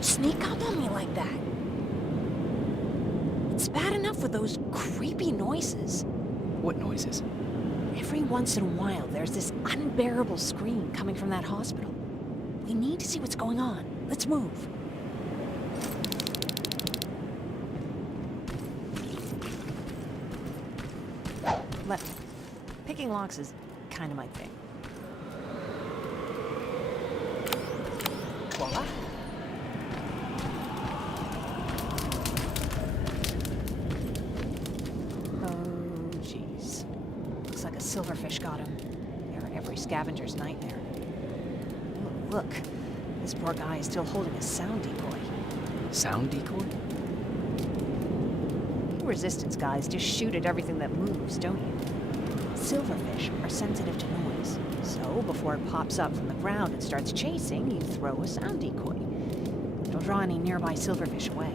Don't sneak up on me like that. It's bad enough with those creepy noises. What noises? Every once in a while, there's this unbearable scream coming from that hospital. We need to see what's going on. Let's move. Left. Picking locks is kind of my thing. Voila. Oh, jeez. Looks like a silverfish got him. They're every scavenger's nightmare. Oh, look. This poor guy is still holding a sound decoy. Sound decoy? You resistance guys just shoot at everything that moves, don't you? Silverfish are sensitive to noise, so before it pops up from the ground and starts chasing, you throw a sound decoy. It'll draw any nearby silverfish away.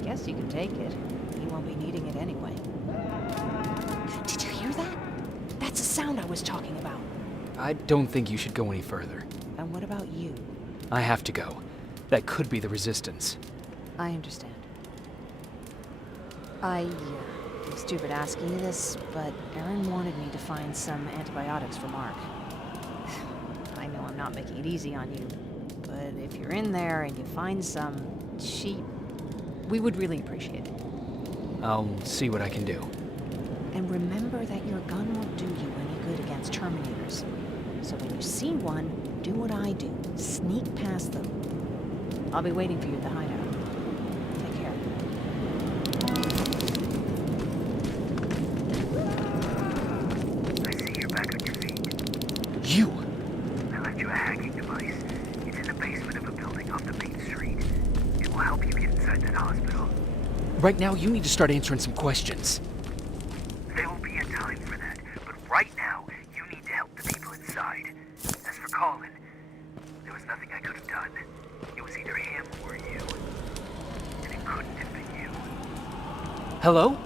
I guess you can take it. You won't be needing it anyway. Did you hear that? That's the sound I was talking about. I don't think you should go any further. And what about you? I have to go. That could be the resistance. I understand. It's stupid asking you this, but Erin wanted me to find some antibiotics for Mark. I know I'm not making it easy on you, but if you're in there and you find some, we would really appreciate it. I'll see what I can do. And remember that your gun won't do you any good against Terminators. So when you see one, do what I do. Sneak past them. I'll be waiting for you at the hideout. Take care. I see you're back on your feet. You! I left you a hacking device. It's in the basement of a building off the main street. It will help you get inside that hospital. Right now, you need to start answering some questions. There will be a time for that, but right now, you need to help the people inside. As for Colin, there was nothing I could have done. It was either him or you. And it couldn't have been you. Hello?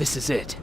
This is it.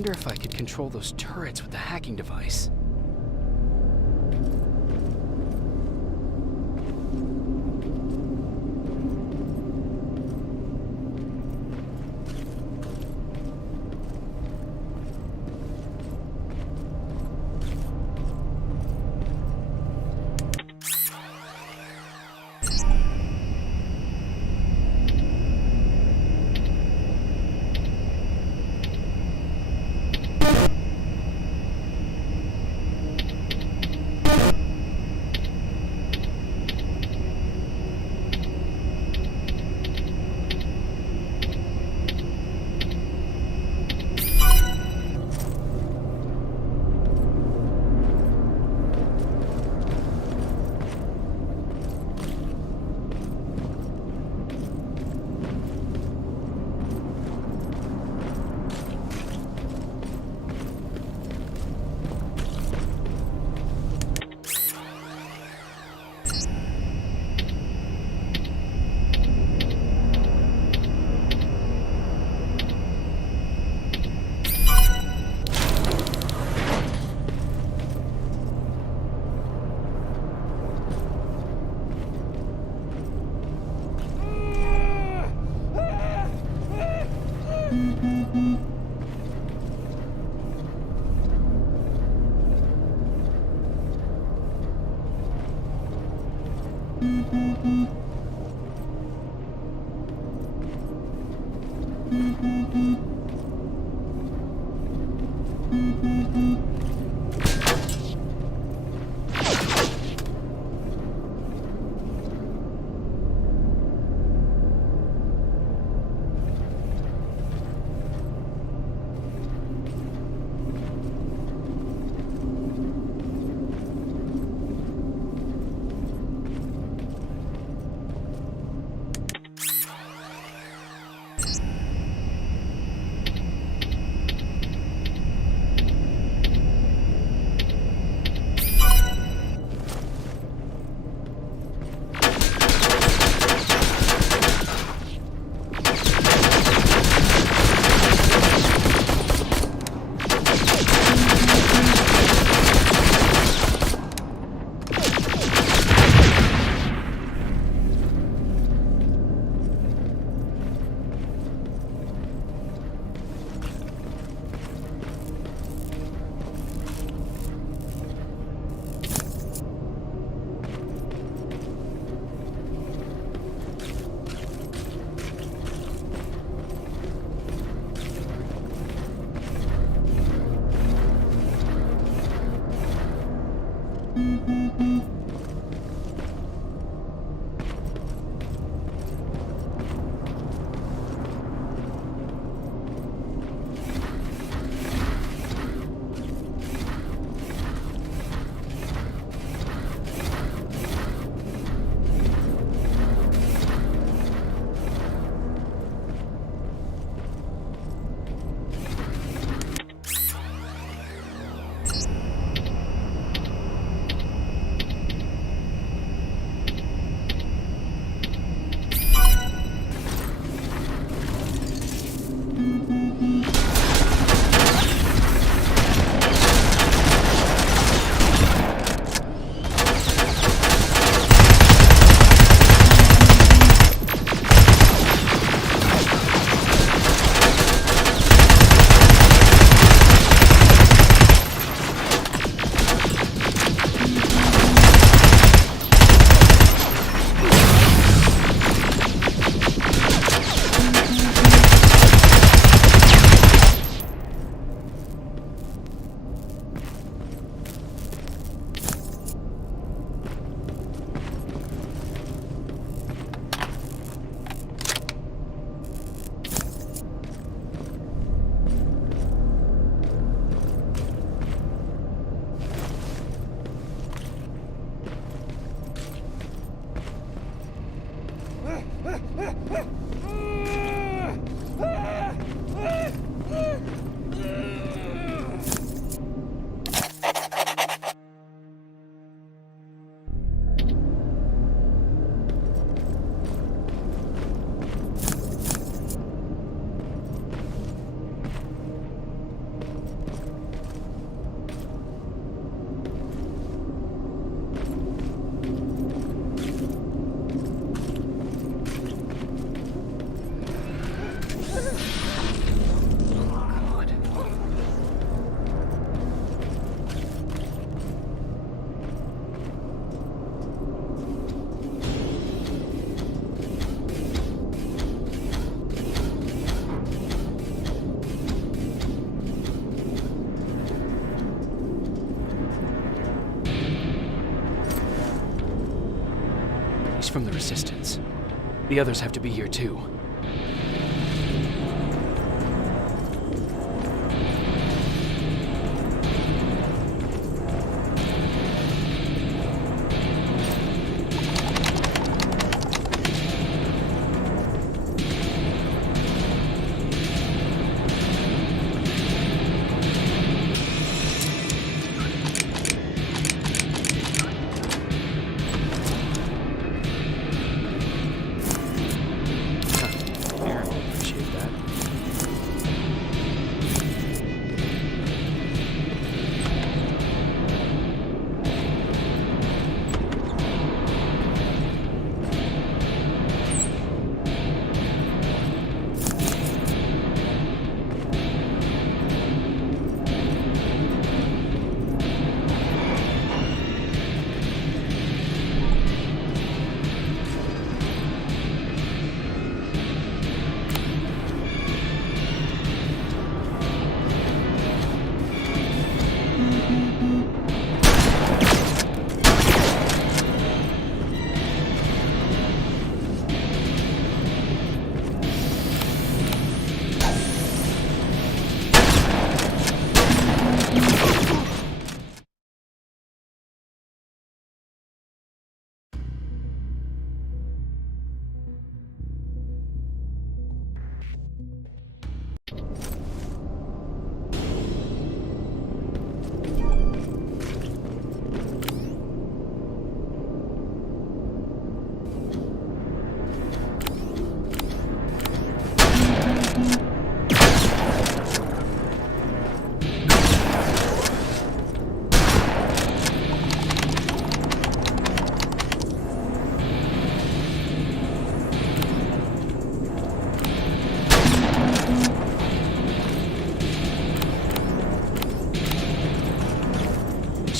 wonder if I could control those turrets with the hacking device. from the Resistance. The others have to be here too.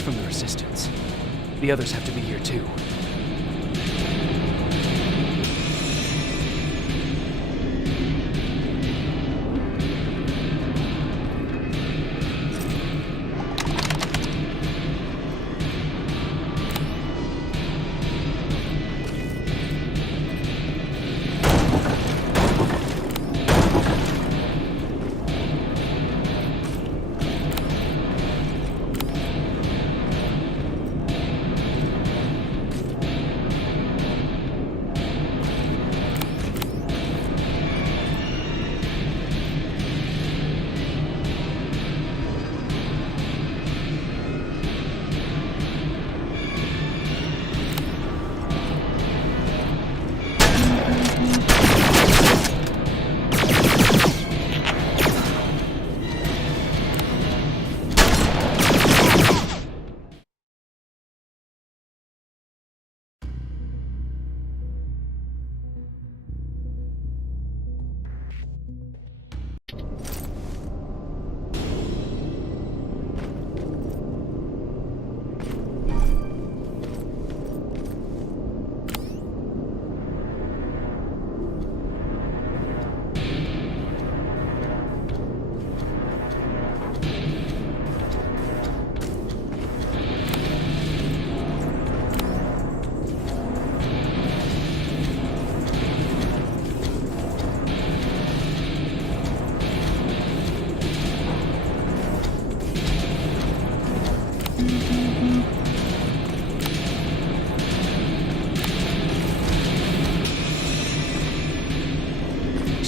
From the Resistance. The others have to be here too.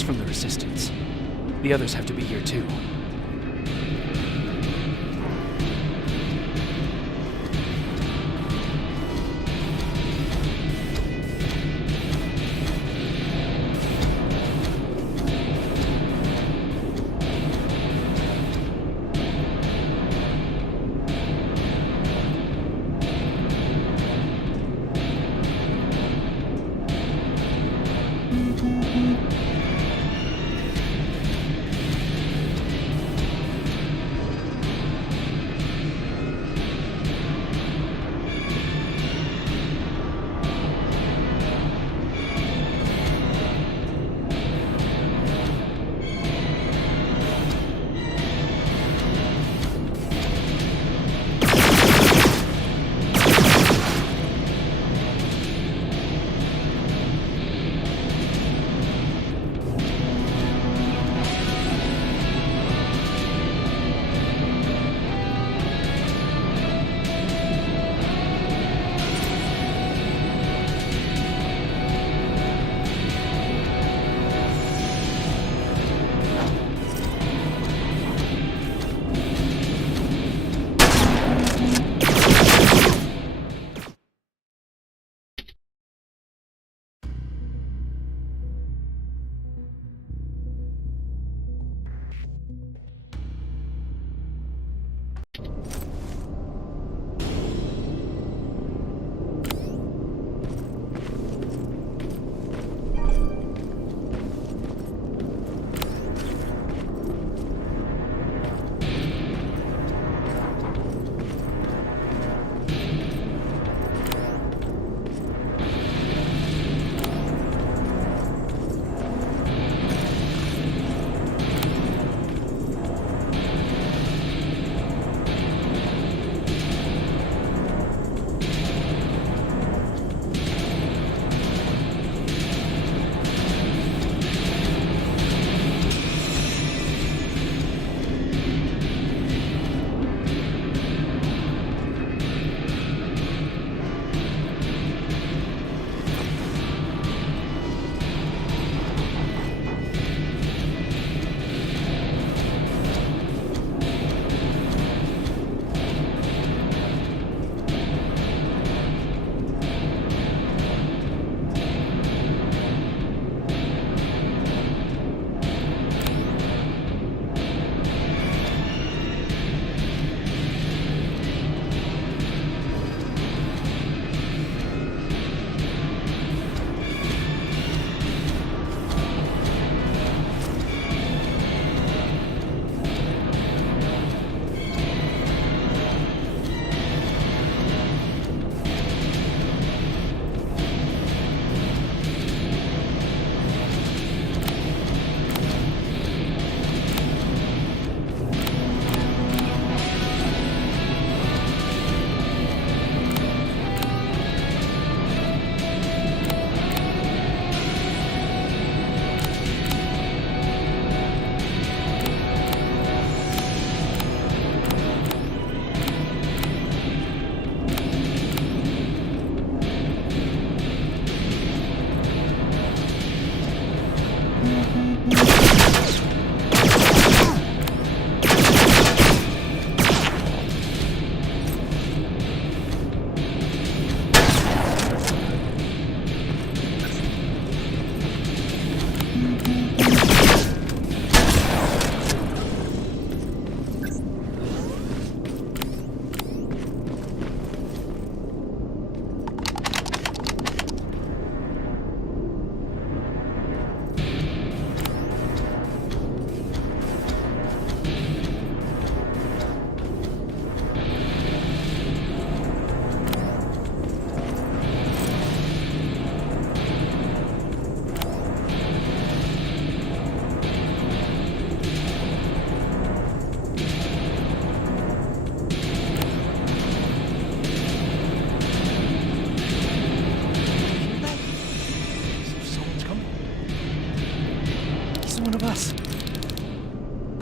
From the Resistance. The others have to be here too.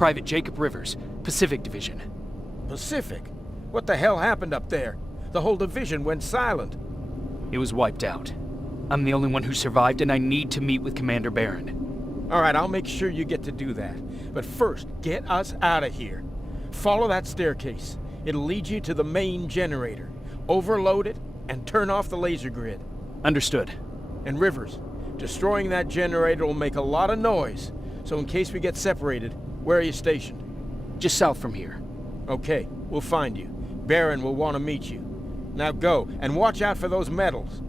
Private Jacob Rivers, Pacific Division. Pacific? What the hell happened up there? The whole division went silent. It was wiped out. I'm the only one who survived, and I need to meet with Commander Barron. All right, I'll make sure you get to do that. But first, get us out of here. Follow that staircase. It'll lead you to the main generator. Overload it and turn off the laser grid. Understood. And Rivers, destroying that generator will make a lot of noise. So in case we get separated, where are you stationed? Just south from here. Okay, we'll find you. Barron will want to meet you. Now go, and watch out for those medals.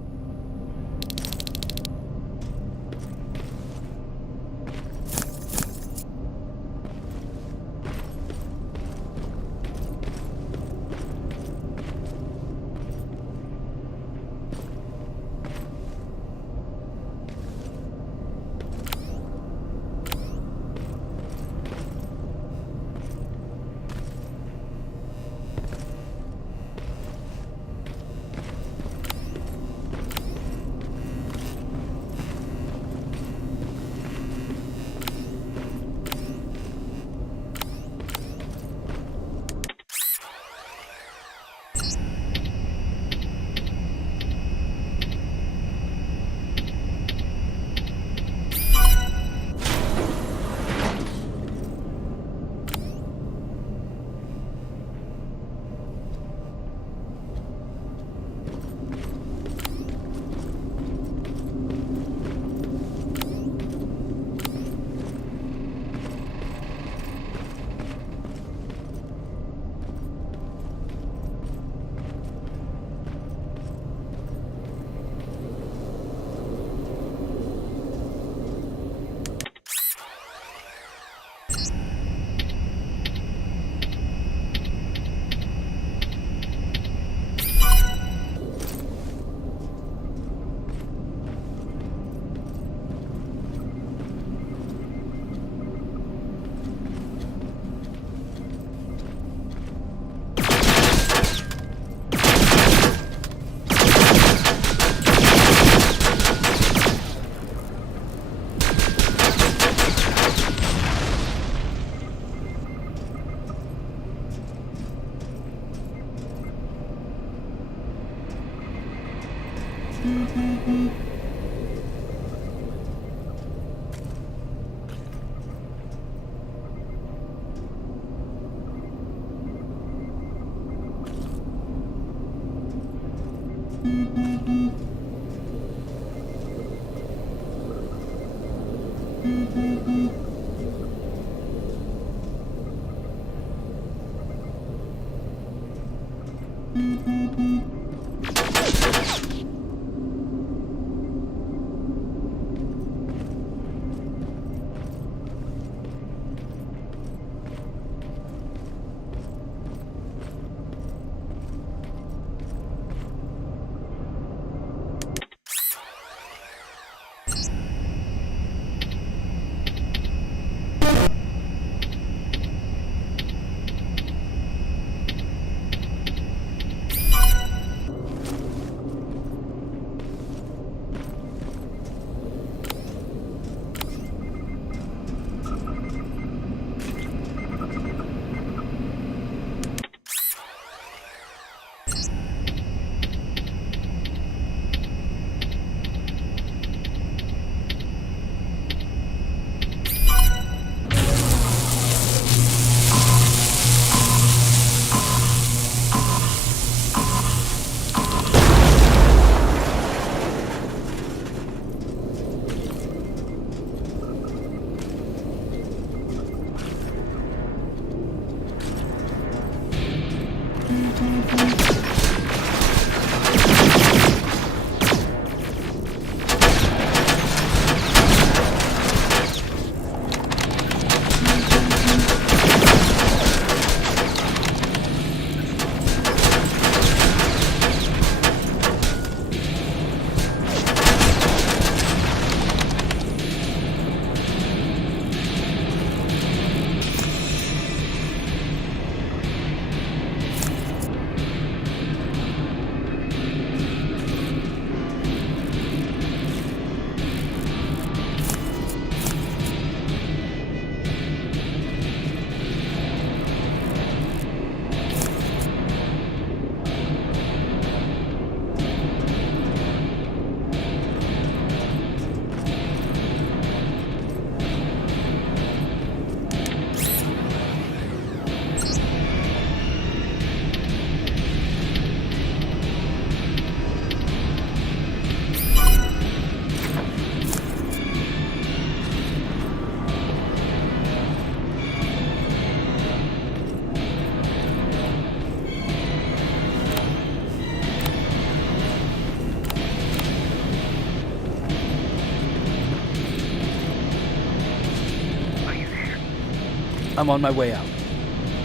I'm on my way out.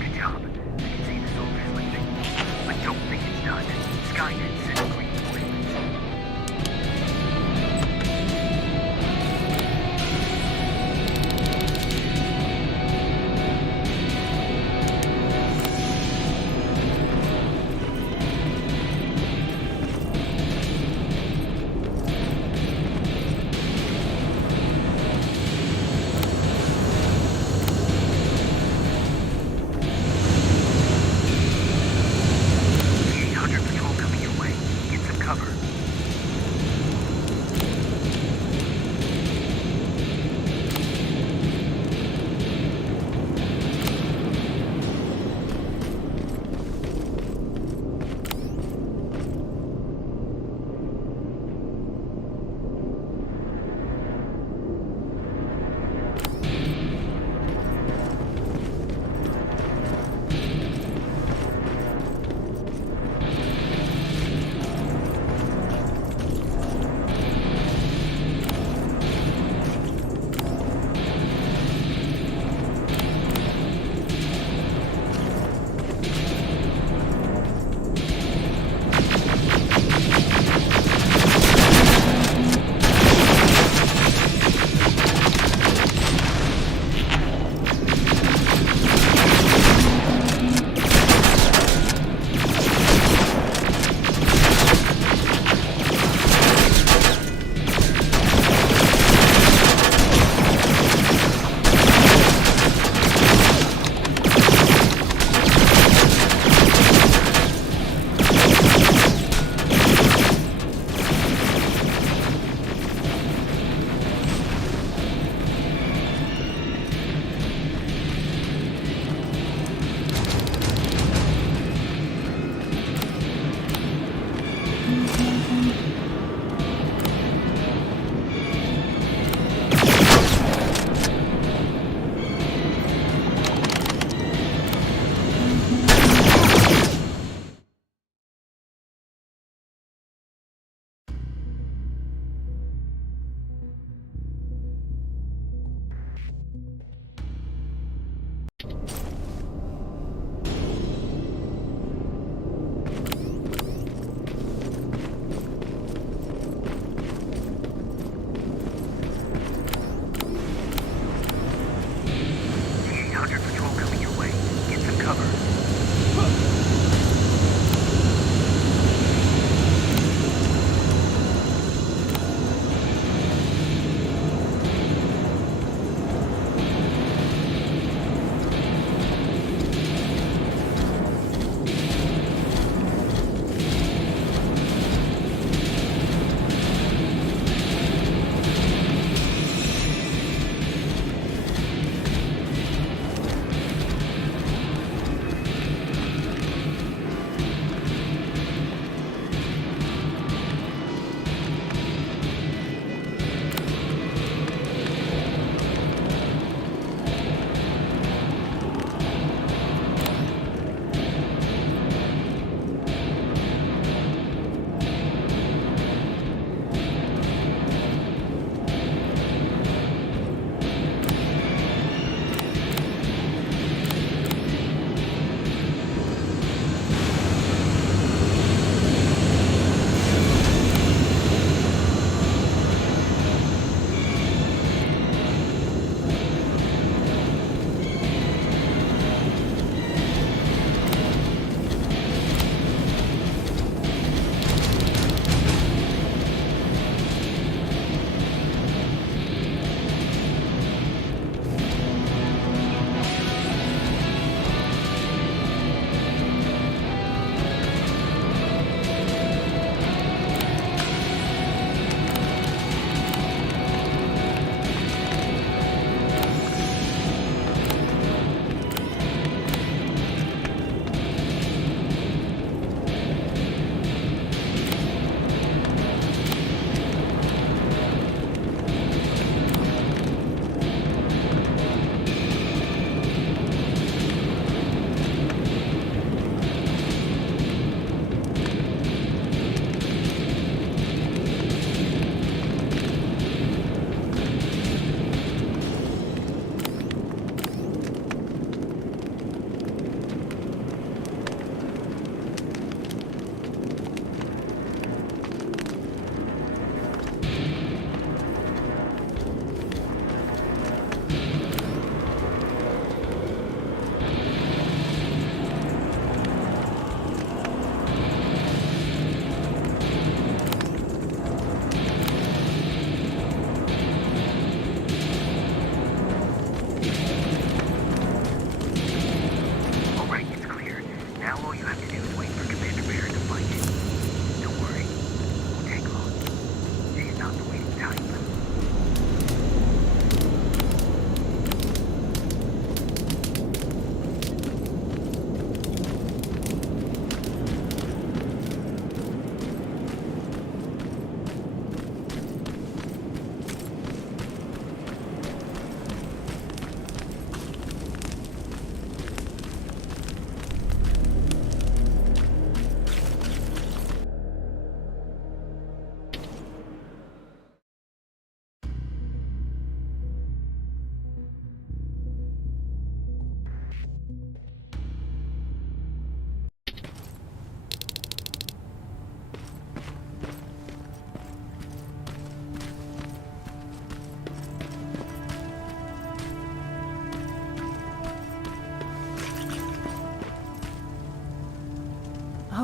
Good job. I can see the soldiers leaving. But don't think it's done. Skynet sent green planes.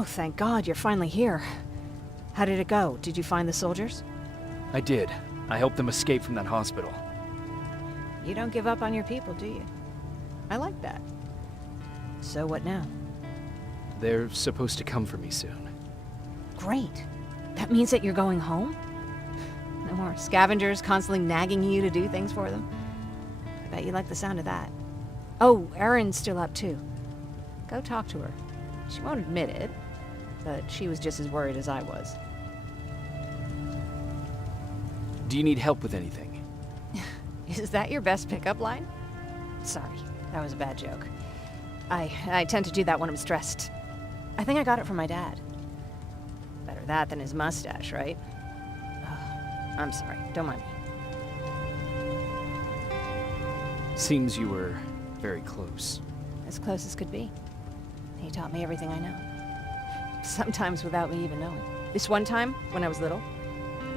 Oh, thank God you're finally here. How did it go? Did you find the soldiers? I did. I helped them escape from that hospital. You don't give up on your people, do you? I like that. So what now? They're supposed to come for me soon. Great. That means that you're going home? No more scavengers constantly nagging you to do things for them? I bet you like the sound of that. Oh, Erin's still up too. Go talk to her. She won't admit it, but she was just as worried as I was. Do you need help with anything? Is that your best pickup line? Sorry, that was a bad joke. I tend to do that when I'm stressed. I think I got it from my dad. Better that than his mustache, right? Ugh, I'm sorry, don't mind me. Seems you were very close. As close as could be. He taught me everything I know. Sometimes without me even knowing. This one time, when I was little,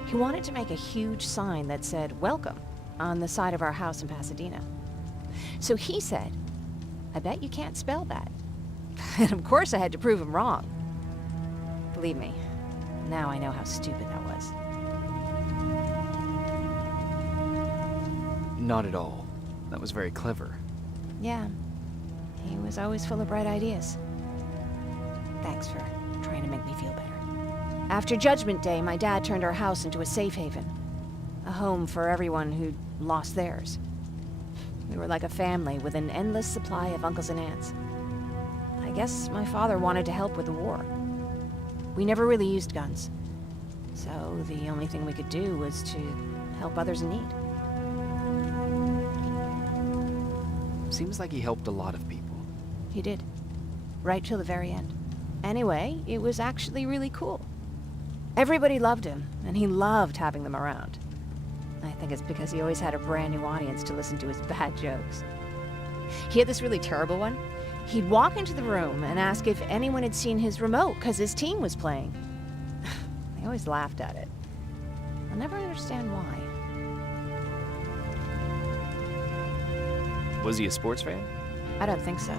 he wanted to make a huge sign that said, "Welcome," on the side of our house in Pasadena. So he said, "I bet you can't spell that." And of course I had to prove him wrong. Believe me, now I know how stupid that was. Not at all. That was very clever. Yeah, he was always full of bright ideas. Thanks for trying to make me feel better. After Judgment Day, my dad turned our house into a safe haven. A home for everyone who'd lost theirs. We were like a family with an endless supply of uncles and aunts. I guess my father wanted to help with the war. We never really used guns. So the only thing we could do was to help others in need. Seems like he helped a lot of people. He did. Right till the very end. Anyway, it was actually really cool. Everybody loved him, and he loved having them around. I think it's because he always had a brand new audience to listen to his bad jokes. He had this really terrible one. He'd walk into the room and ask if anyone had seen his remote because his team was playing. I always laughed at it. I'll never understand why. Was he a sports fan? I don't think so.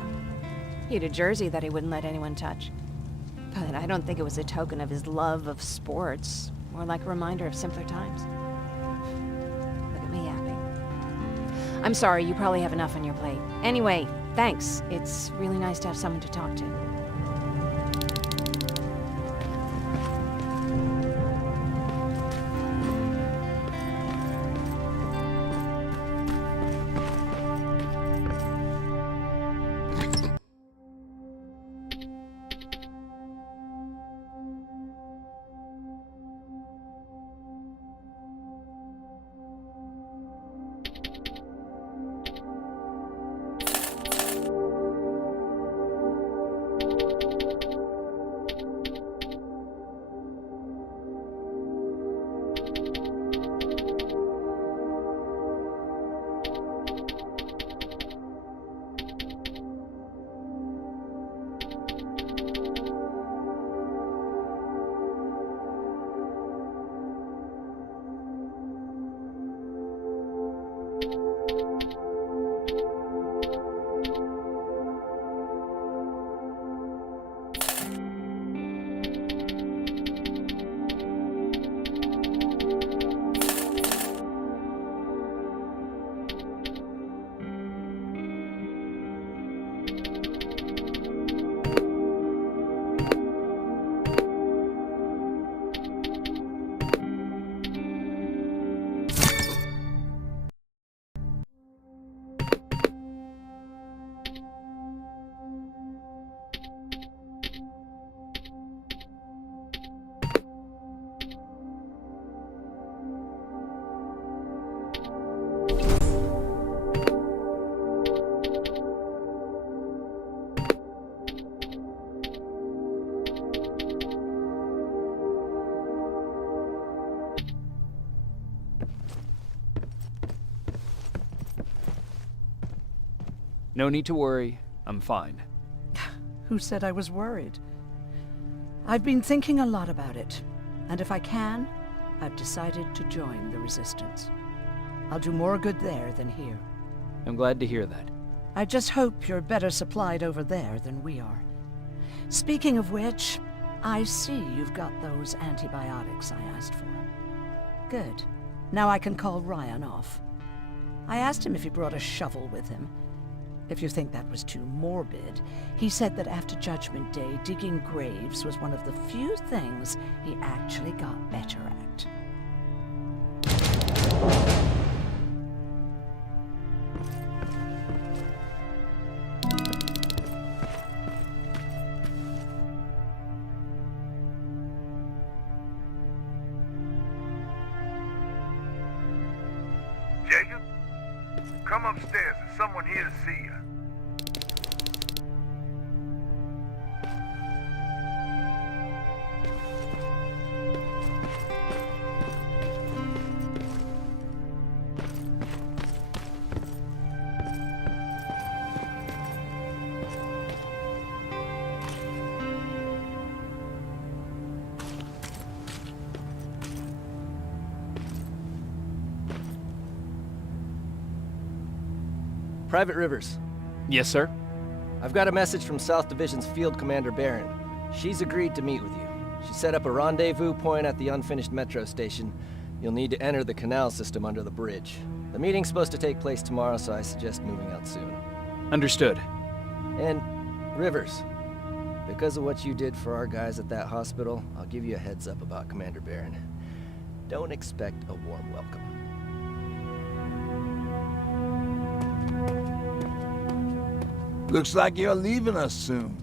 He had a jersey that he wouldn't let anyone touch. But I don't think it was a token of his love of sports, more like a reminder of simpler times. Look at me yapping. I'm sorry, you probably have enough on your plate. Anyway, thanks. It's really nice to have someone to talk to. No need to worry. I'm fine. Who said I was worried? I've been thinking a lot about it, and if I can, I've decided to join the Resistance. I'll do more good there than here. I'm glad to hear that. I just hope you're better supplied over there than we are. Speaking of which, I see you've got those antibiotics I asked for. Good. Now I can call Ryan off. I asked him if he brought a shovel with him. If you think that was too morbid, he said that after Judgment Day, digging graves was one of the few things he actually got better at. Jacob? Come upstairs. There's someone here to see you. Private Rivers, Yes, sir? I've got a message from South Division's Field Commander Barron. She's agreed to meet with you. She set up a rendezvous point at the unfinished metro station. You'll need to enter the canal system under the bridge. The meeting's supposed to take place tomorrow, so I suggest moving out soon. Understood. And, Rivers, because of what you did for our guys at that hospital, I'll give you a heads up about Commander Barron. Don't expect a warm welcome. Looks like you're leaving us soon.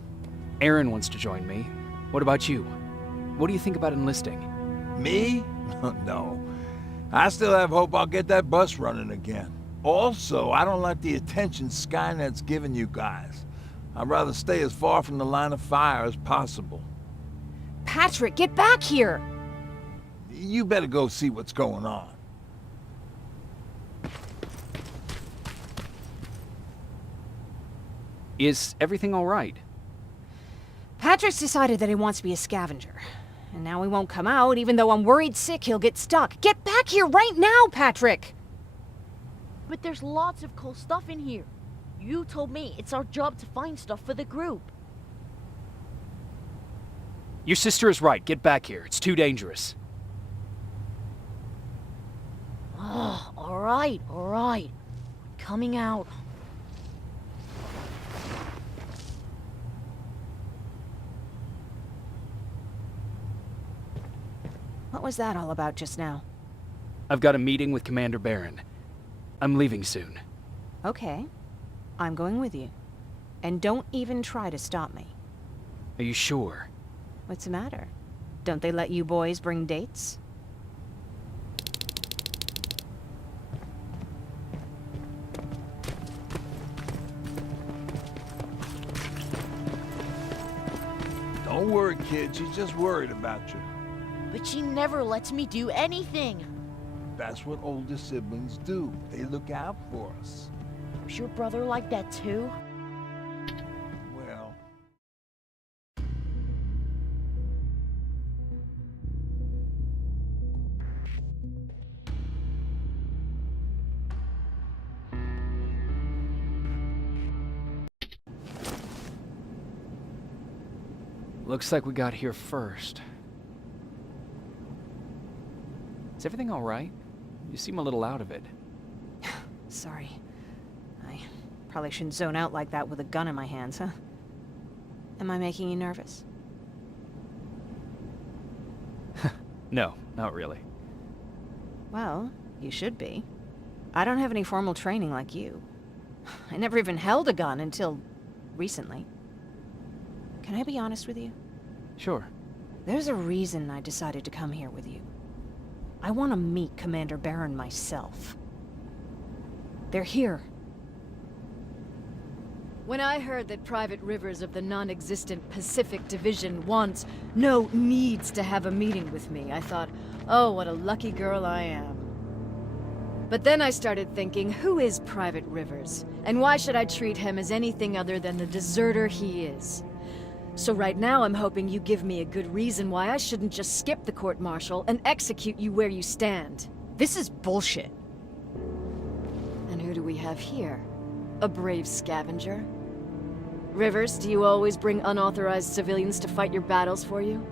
Aaron wants to join me. What about you? What do you think about enlisting? Me? No. I still have hope I'll get that bus running again. Also, I don't like the attention Skynet's giving you guys. I'd rather stay as far from the line of fire as possible. Patrick, get back here! You better go see what's going on. Is everything all right? Patrick's decided that he wants to be a scavenger. And now he won't come out, even though I'm worried sick he'll get stuck. Get back here right now, Patrick! But there's lots of cool stuff in here. You told me it's our job to find stuff for the group. Your sister is right. Get back here. It's too dangerous. Alright. Coming out. What was that all about just now? I've got a meeting with Commander Barron. I'm leaving soon. Okay. I'm going with you. And don't even try to stop me. Are you sure? What's the matter? Don't they let you boys bring dates? Don't worry, kid. She's just worried about you. But she never lets me do anything. That's what older siblings do. They look out for us. Was your brother like that too? Well... Looks like we got here first. Is everything all right? You seem a little out of it. Sorry. I probably shouldn't zone out like that with a gun in my hands, huh? Am I making you nervous? No, not really. Well, you should be. I don't have any formal training like you. I never even held a gun until recently. Can I be honest with you? Sure. There's a reason I decided to come here with you. I want to meet Commander Barron myself. They're here. When I heard that Private Rivers of the non-existent Pacific Division needs to have a meeting with me, I thought, oh, what a lucky girl I am. But then I started thinking, who is Private Rivers? And why should I treat him as anything other than the deserter he is? So right now I'm hoping you give me a good reason why I shouldn't just skip the court-martial and execute you where you stand. This is bullshit. And who do we have here? A brave scavenger? Rivers, do you always bring unauthorized civilians to fight your battles for you?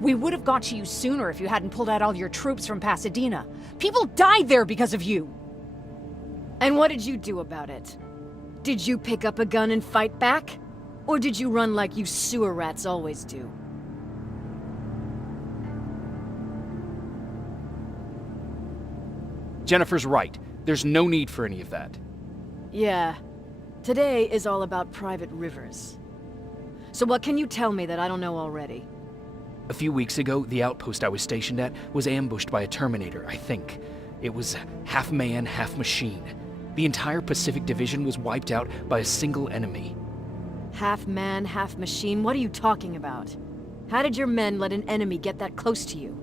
We would have got to you sooner if you hadn't pulled out all your troops from Pasadena. People died there because of you. And what did you do about it? Did you pick up a gun and fight back? Or did you run like you sewer rats always do? Jennifer's right. There's no need for any of that. Yeah. Today is all about Private Rivers. So what can you tell me that I don't know already? A few weeks ago, the outpost I was stationed at was ambushed by a Terminator, I think. It was half man, half machine. The entire Pacific Division was wiped out by a single enemy. Half man, half machine? What are you talking about? How did your men let an enemy get that close to you?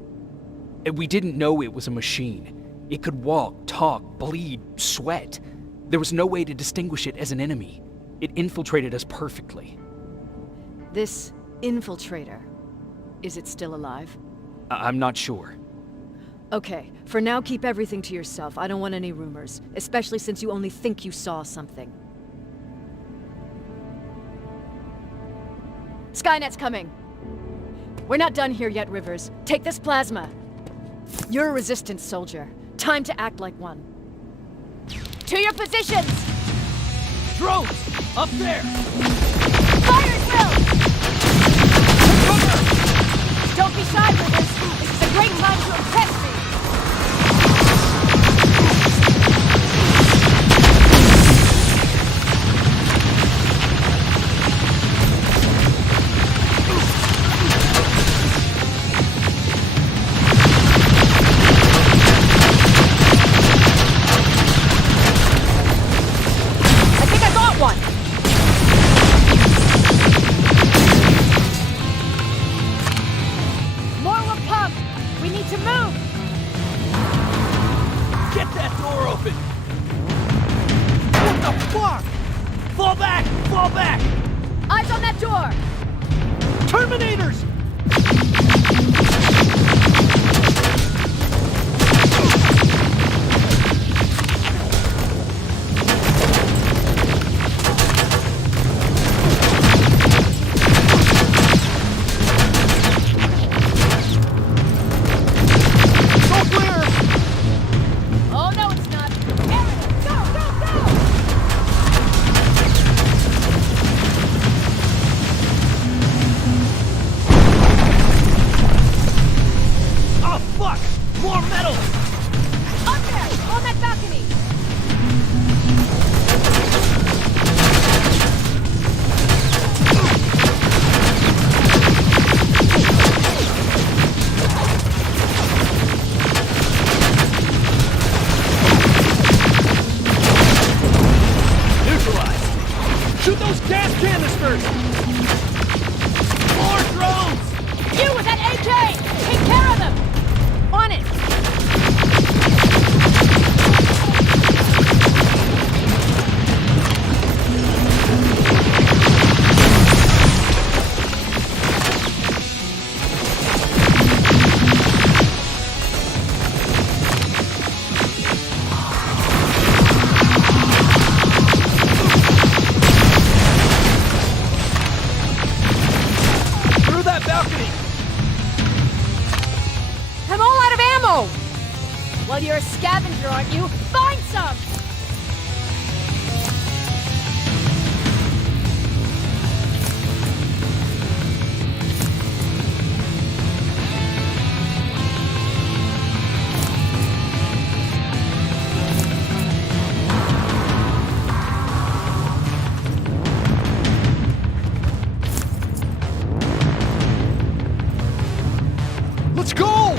And we didn't know it was a machine. It could walk, talk, bleed, sweat. There was no way to distinguish it as an enemy. It infiltrated us perfectly. This infiltrator, is it still alive? I'm not sure. Okay, for now keep everything to yourself. I don't want any rumors, especially since you only think you saw something. Skynet's coming! We're not done here yet, Rivers. Take this plasma. You're a resistance soldier. Time to act like one. To your positions! Drones! Up there! Fire drill! Don't be shy, Rivers. This is a great time to impress me. I think I got one! More will come. We need to move. Get that door open! What the fuck? Fall back! Fall back! Eyes on that door. Terminators! Oh no, it's not. Aaron, go, go, go! Oh fuck! More metal! Up there, on that balcony. Neutralized! Shoot those gas canisters! More drones! You with that AK! Take care of them! On it! Through that balcony! I'm all out of ammo! Well, you're a scavenger, aren't you? Find some! Let's go!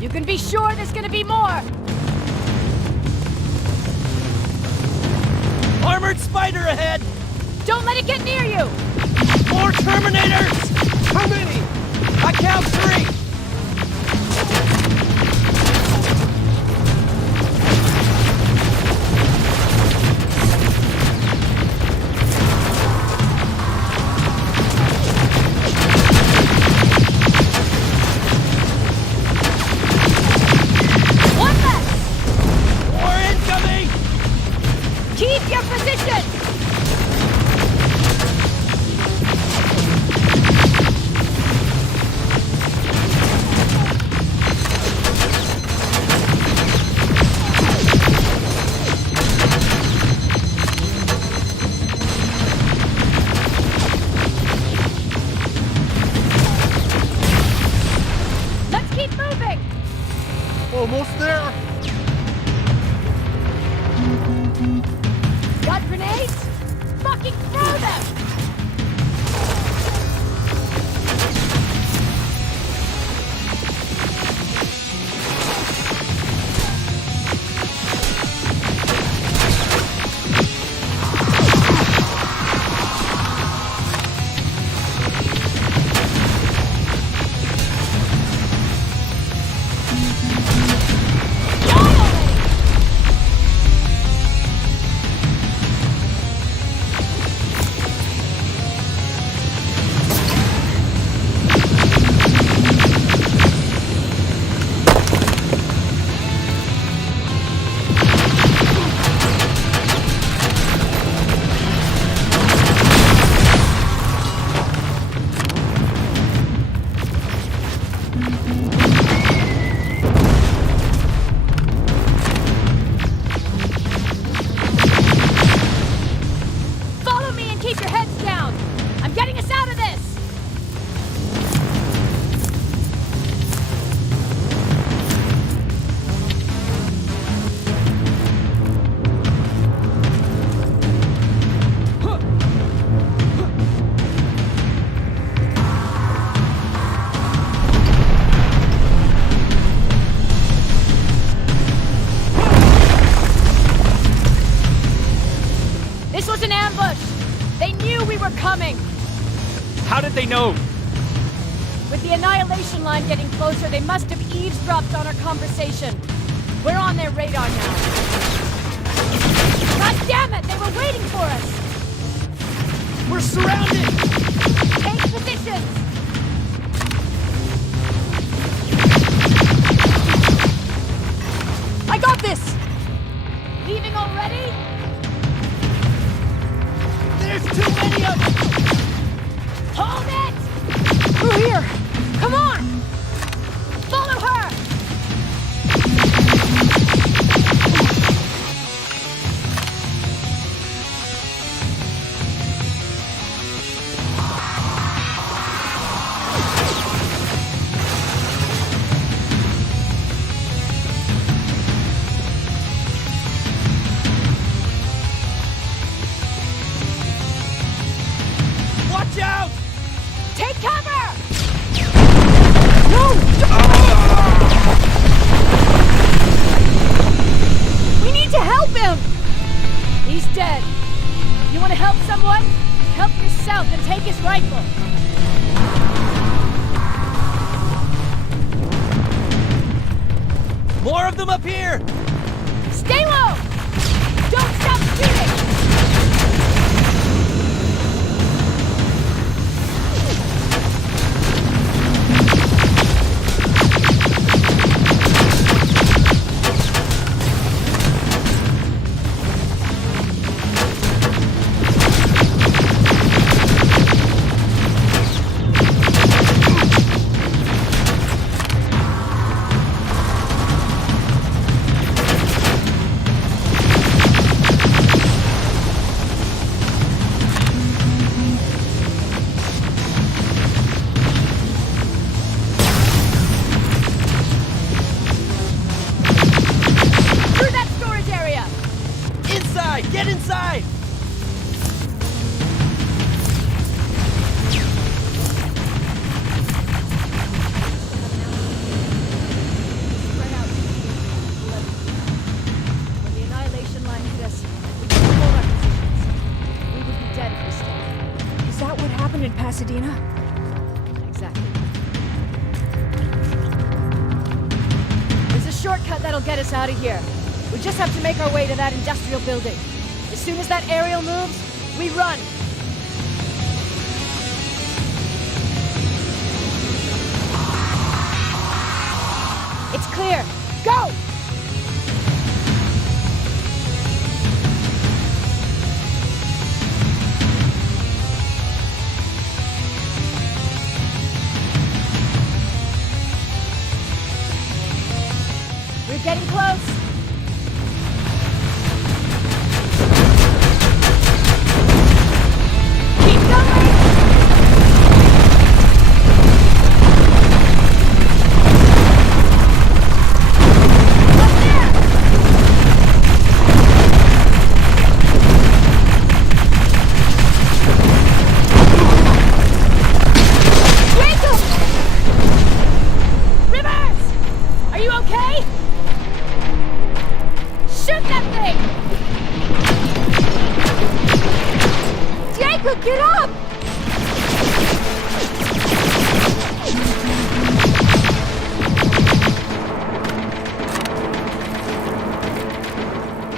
You can be sure there's gonna be more! Armored spider ahead! Don't let it get near you! More Terminators! How many? I count 3! One left! More incoming! Keep your position! Almost there. Got grenades? Fucking throw them! How did they know? With the annihilation line getting closer, they must have eavesdropped on our conversation. We're on their radar now. God damn it! They were waiting for us! We're surrounded! Take positions! I got this! Leaving already? There's too many of them! Hold it! Through here! Come on! Follow her! Watch out! Take cover! We need to help him! He's dead. You want to help someone? Help yourself and take his rifle. More of them up here! Stay low! Don't stop shooting! Get inside! Spread out. When the annihilation line hit us, we couldn't hold our positions. We would be dead if we stayed. Is that what happened in Pasadena? Exactly. There's a shortcut that'll get us out of here. We just have to make our way to that industrial building. As soon as that aerial moves, we run. It's clear. Go! We're getting close. Get up!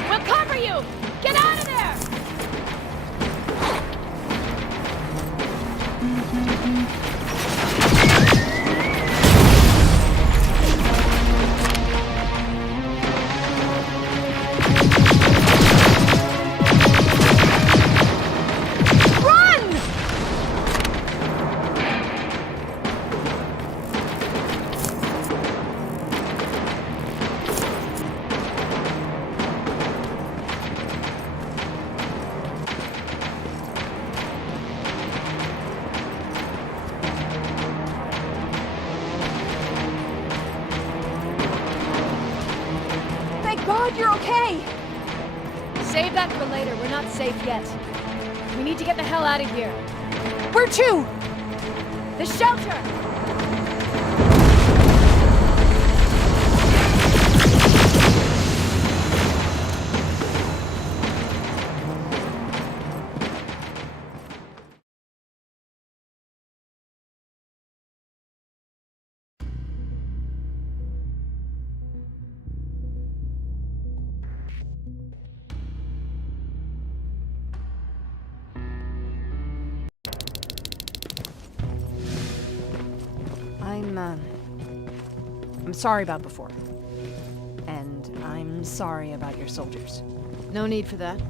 We'll cover you! Get out of there! God, you're okay! Save that for later. We're not safe yet. We need to get the hell out of here. Where to? The shelter! I'm sorry about before. And I'm sorry about your soldiers. No need for that.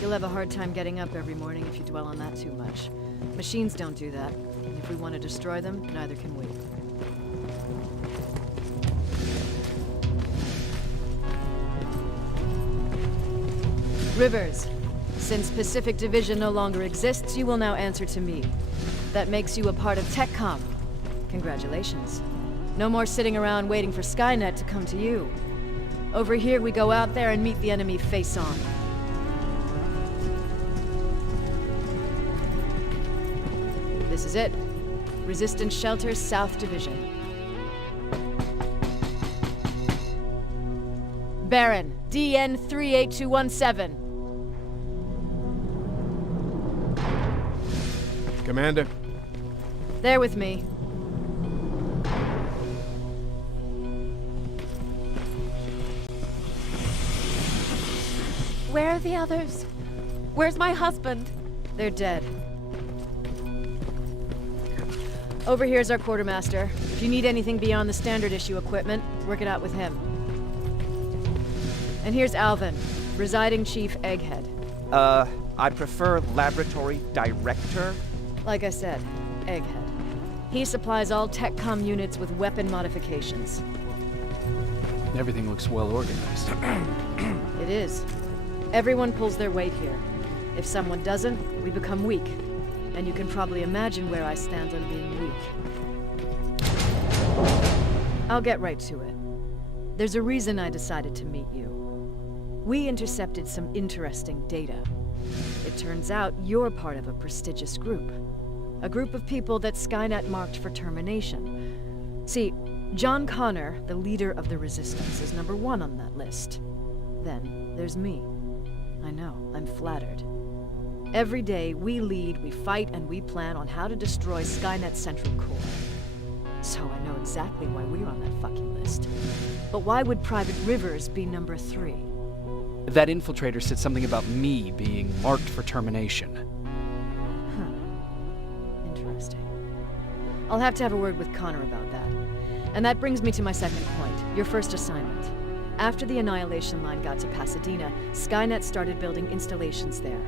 You'll have a hard time getting up every morning if you dwell on that too much. Machines don't do that. And if we want to destroy them, neither can we. Rivers. Since Pacific Division no longer exists, you will now answer to me. That makes you a part of TechCom. Congratulations. No more sitting around waiting for Skynet to come to you. Over here, we go out there and meet the enemy face on. This is it. Resistance Shelter, South Division. Baron, DN 38217. Commander? There with me. Where are the others? Where's my husband? They're dead. Over here's our quartermaster. If you need anything beyond the standard issue equipment, work it out with him. And here's Alvin, presiding chief Egghead. I prefer laboratory director. Like I said, Egghead. He supplies all TechCom units with weapon modifications. Everything looks well organized. It is. Everyone pulls their weight here. If someone doesn't, we become weak. And you can probably imagine where I stand on being weak. I'll get right to it. There's a reason I decided to meet you. We intercepted some interesting data. It turns out you're part of a prestigious group. A group of people that Skynet marked for termination. See, John Connor, the leader of the Resistance, is number 1 on that list. Then there's me. I know, I'm flattered. Every day, we lead, we fight, and we plan on how to destroy Skynet's central core. So I know exactly why we're on that fucking list. But why would Private Rivers be number 3? That infiltrator said something about me being marked for termination. Huh. Interesting. I'll have to have a word with Connor about that. And that brings me to my second point, your first assignment. After the Annihilation Line got to Pasadena, Skynet started building installations there.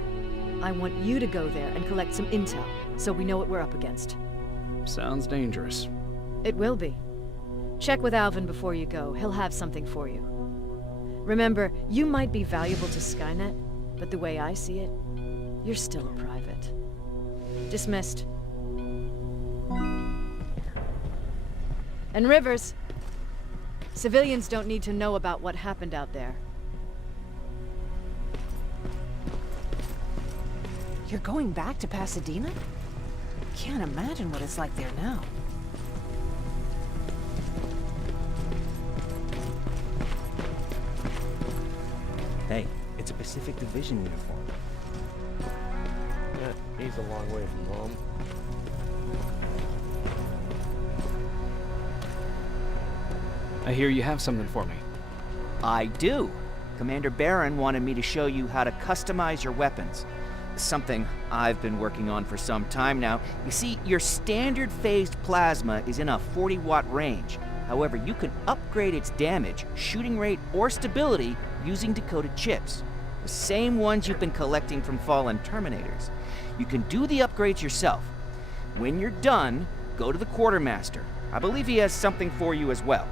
I want you to go there and collect some intel, so we know what we're up against. Sounds dangerous. It will be. Check with Alvin before you go. He'll have something for you. Remember, you might be valuable to Skynet, but the way I see it, you're still a private. Dismissed. And Rivers, civilians don't need to know about what happened out there. You're going back to Pasadena? Can't imagine what it's like there now. Hey, it's a Pacific Division uniform. Yeah, City's a long way from home. I hear you have something for me. I do. Commander Barron wanted me to show you how to customize your weapons. Something I've been working on for some time now. You see, your standard phased plasma is in a 40-watt range. However, you can upgrade its damage, shooting rate, or stability using decoded chips. The same ones you've been collecting from fallen Terminators. You can do the upgrades yourself. When you're done, go to the Quartermaster. I believe he has something for you as well.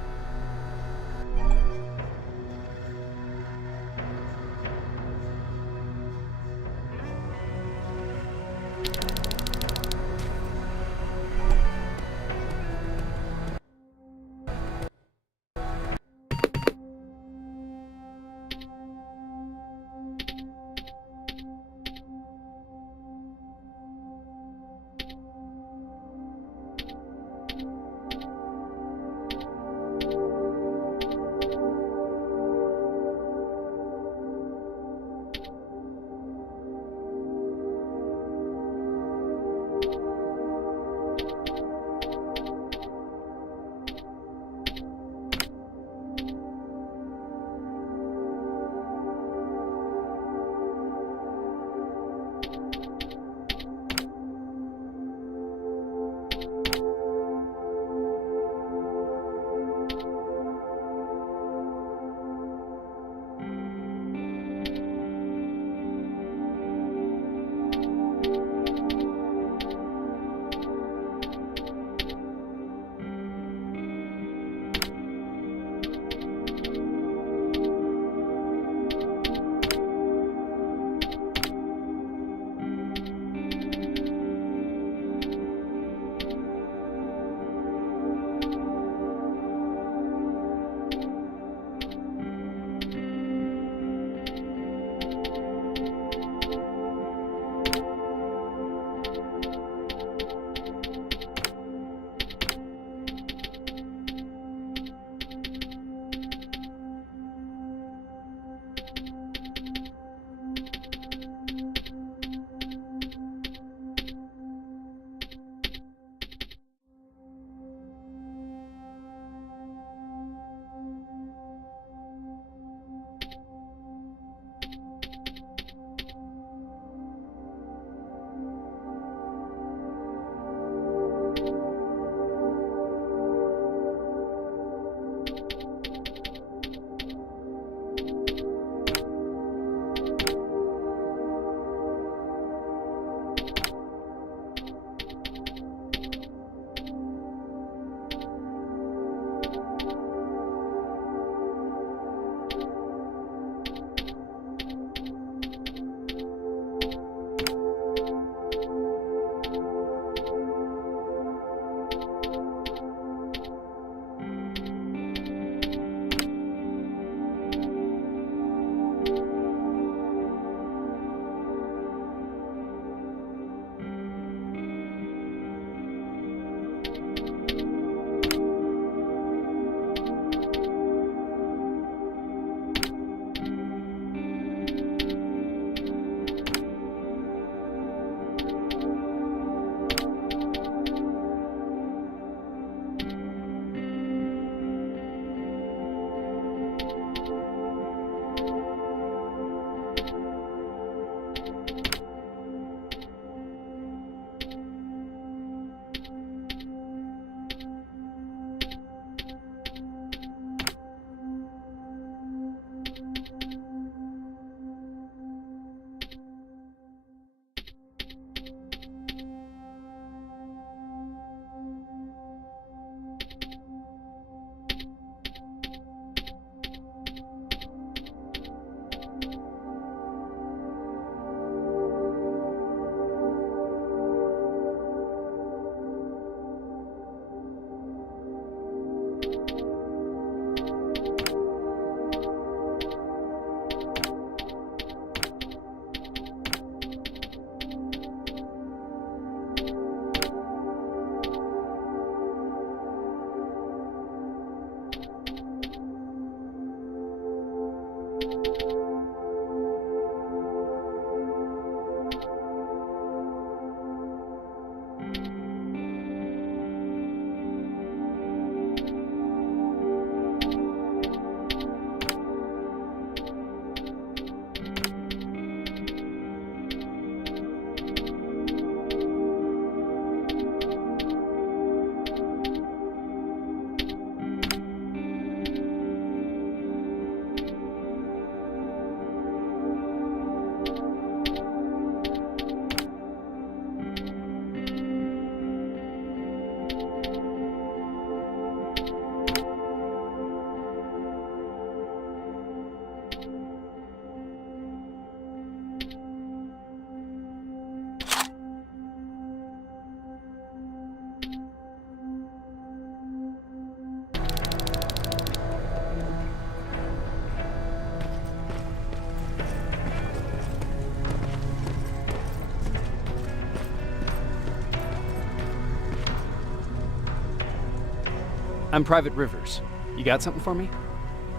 I'm Private Rivers. You got something for me?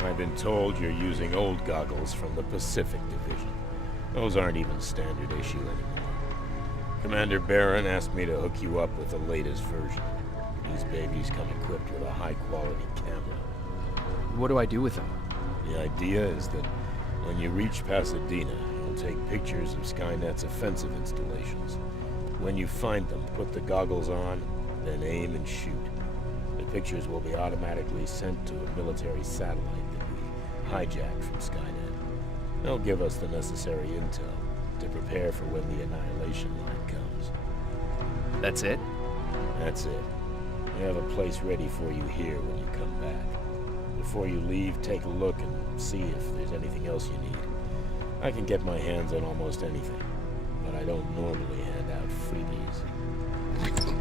I've been told you're using old goggles from the Pacific Division. Those aren't even standard issue anymore. Commander Barron asked me to hook you up with the latest version. These babies come equipped with a high-quality camera. What do I do with them? The idea is that when you reach Pasadena, you'll take pictures of Skynet's offensive installations. When you find them, put the goggles on, then aim and shoot. The pictures will be automatically sent to a military satellite that we hijacked from Skynet. They'll give us the necessary intel to prepare for when the annihilation line comes. That's it? That's it. We have a place ready for you here when you come back. Before you leave, take a look and see if there's anything else you need. I can get my hands on almost anything, but I don't normally hand out freebies.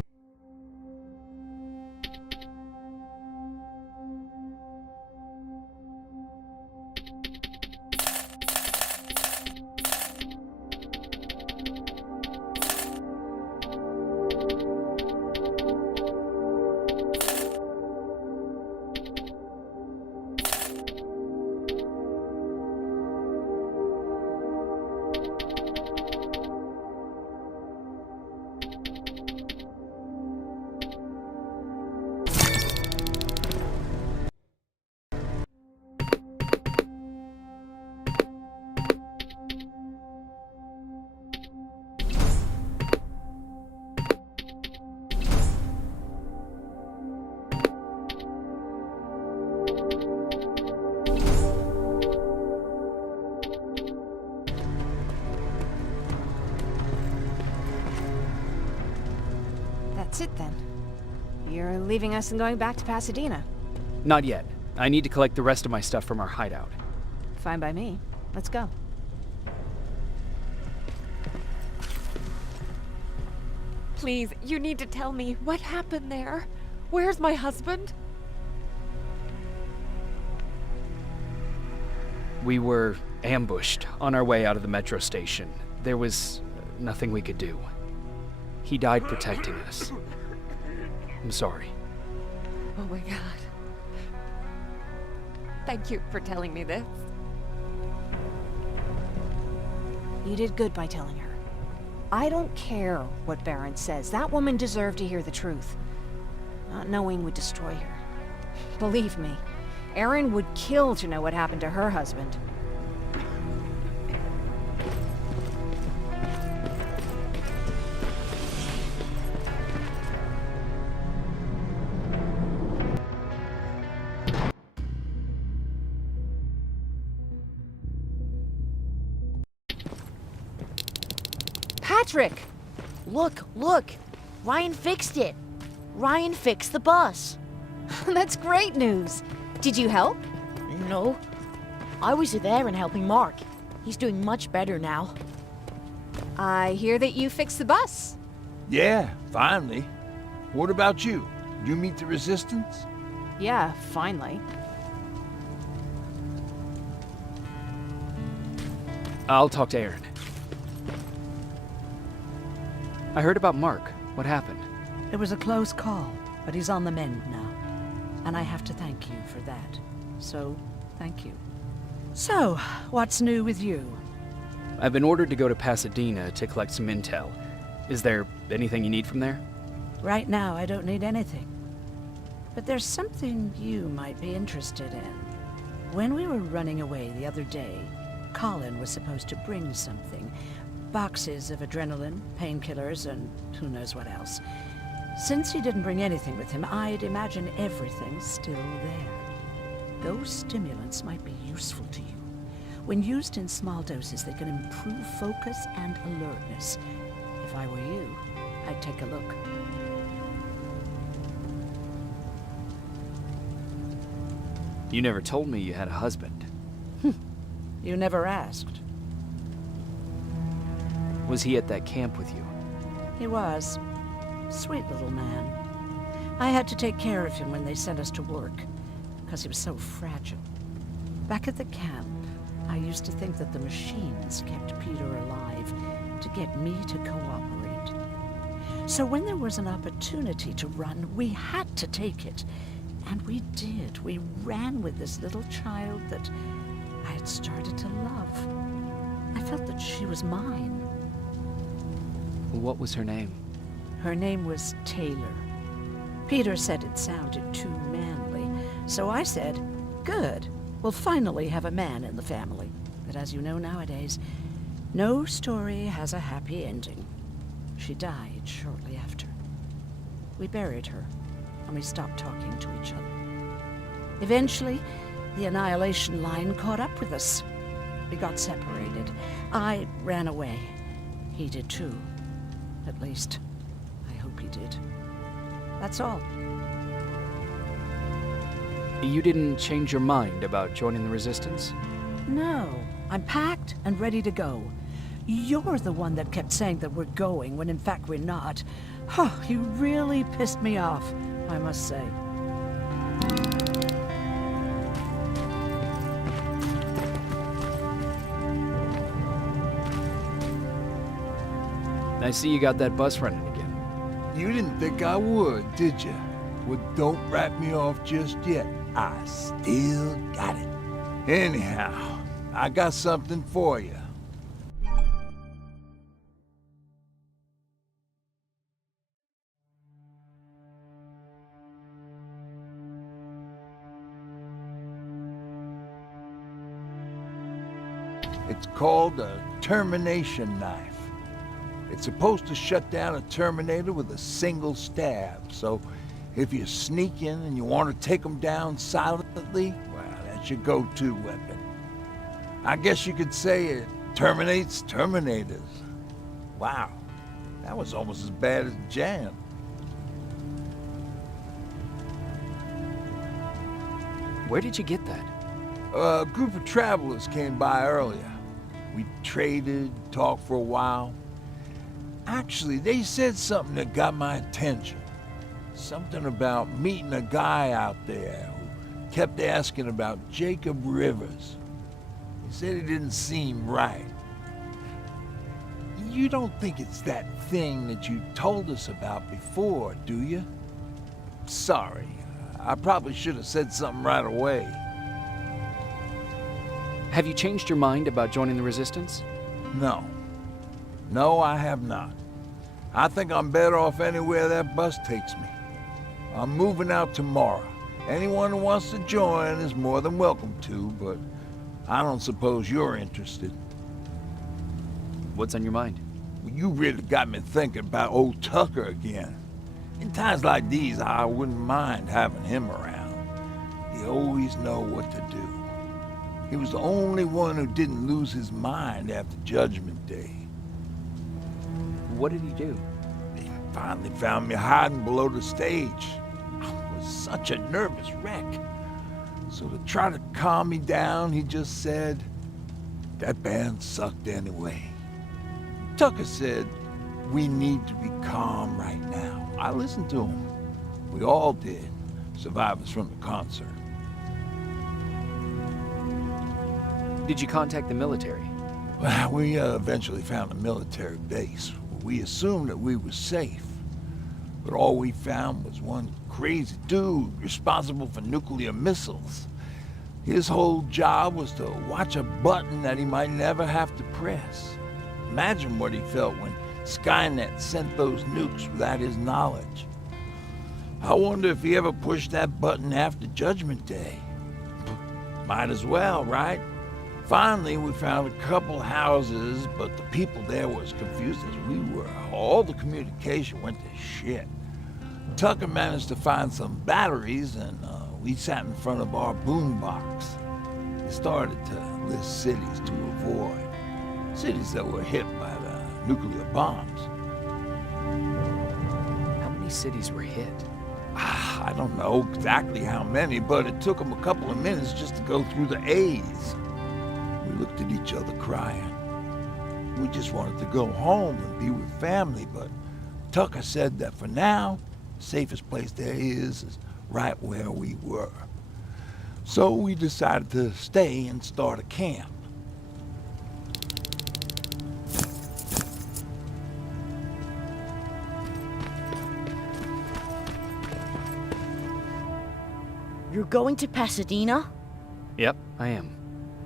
That's it then. You're leaving us and going back to Pasadena. Not yet. I need to collect the rest of my stuff from our hideout. Fine by me. Let's go. Please, you need to tell me what happened there. Where's my husband? We were ambushed on our way out of the metro station. There was nothing we could do. He died protecting us. I'm sorry. Oh my god. Thank you for telling me this. You did good by telling her. I don't care what Barron says. That woman deserved to hear the truth. Not knowing would destroy her. Believe me, Erin would kill to know what happened to her husband. Patrick! Look, look! Ryan fixed it! Ryan fixed the bus! That's great news. Did you help? No. I was there and helping Mark. He's doing much better now. I hear that you fixed the bus. Yeah, finally. What about you? Did you meet the resistance? Yeah, finally. I'll talk to Erin. I heard about Mark. What happened? It was a close call, but he's on the mend now. And I have to thank you for that. So, thank you. So, what's new with you? I've been ordered to go to Pasadena to collect some intel. Is there anything you need from there? Right now, I don't need anything. But there's something you might be interested in. When we were running away the other day, Colin was supposed to bring something. Boxes of adrenaline, painkillers, and who knows what else. Since he didn't bring anything with him, I'd imagine everything's still there. Those stimulants might be useful to you. When used in small doses, they can improve focus and alertness. If I were you, I'd take a look. You never told me you had a husband. You never asked. Was he at that camp with you? He was. Sweet little man. I had to take care of him when they sent us to work, because he was so fragile. Back at the camp, I used to think that the machines kept Peter alive to get me to cooperate. So when there was an opportunity to run, we had to take it. And we did. We ran with this little child that I had started to love. I felt that she was mine. What was her name? Her name was Taylor. Peter said it sounded too manly, so I said, good, we'll finally have a man in the family. But as you know nowadays, no story has a happy ending. She died shortly after. We buried her, and we stopped talking to each other. Eventually, the Annihilation line caught up with us. We got separated. I ran away. He did too. At least, I hope he did. That's all. You didn't change your mind about joining the Resistance? No, I'm packed and ready to go. You're the one that kept saying that we're going when in fact we're not. Oh, you really pissed me off, I must say. I see you got that bus running again. You didn't think I would, did you? Well, don't wrap me off just yet. I still got it. Anyhow, I got something for you. It's called a termination knife. It's supposed to shut down a Terminator with a single stab, so if you sneak in and you want to take them down silently, well, that's your go-to weapon. I guess you could say it terminates Terminators. Wow, that was almost as bad as Jan. Where did you get that? A group of travelers came by earlier. We traded, talked for a while. Actually, they said something that got my attention. Something about meeting a guy out there who kept asking about Jacob Rivers. He said he didn't seem right. You don't think it's that thing that you told us about before, do you? Sorry, I probably should have said something right away. Have you changed your mind about joining the Resistance? No. No, I have not. I think I'm better off anywhere that bus takes me. I'm moving out tomorrow. Anyone who wants to join is more than welcome to, but I don't suppose you're interested. What's on your mind? Well, you really got me thinking about old Tucker again. In times like these, I wouldn't mind having him around. He always know what to do. He was the only one who didn't lose his mind after Judgment Day. What did he do? He finally found me hiding below the stage. I was such a nervous wreck. So to try to calm me down, he just said, that band sucked anyway. Tucker said, we need to be calm right now. I listened to him. We all did, survivors from the concert. Did you contact the military? Well, we eventually found a military base. We assumed that we were safe. But all we found was one crazy dude responsible for nuclear missiles. His whole job was to watch a button that he might never have to press. Imagine what he felt when Skynet sent those nukes without his knowledge. I wonder if he ever pushed that button after Judgment Day. Might as well, right? Finally, we found a couple houses, but the people there were as confused as we were. All the communication went to shit. Tucker managed to find some batteries, and we sat in front of our boombox. He started to list cities to avoid. Cities that were hit by the nuclear bombs. How many cities were hit? I don't know exactly how many, but it took him a couple of minutes just to go through the A's. We looked at each other crying. We just wanted to go home and be with family, but Tucker said that for now, the safest place there is right where we were. So we decided to stay and start a camp. You're going to Pasadena? Yep, I am.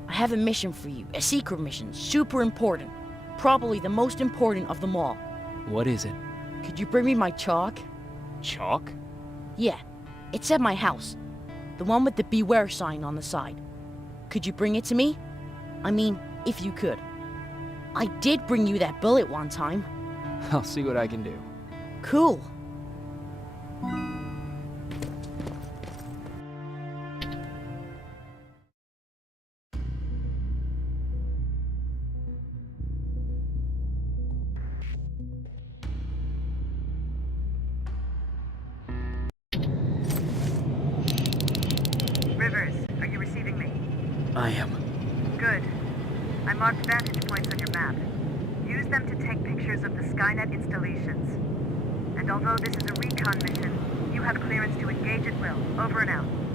I have a mission for you. A secret mission. Super important. Probably the most important of them all. What is it? Could you bring me my chalk? Chalk? Yeah. It's at my house. The one with the beware sign on the side. Could you bring it to me? I mean, if you could. I did bring you that bullet one time. I'll see what I can do. Cool. Rivers, are you receiving me? I am. Good. I marked vantage points on your map. Use them to take pictures of the Skynet installations. And although this is a recon mission, you have clearance to engage at will. Over and out.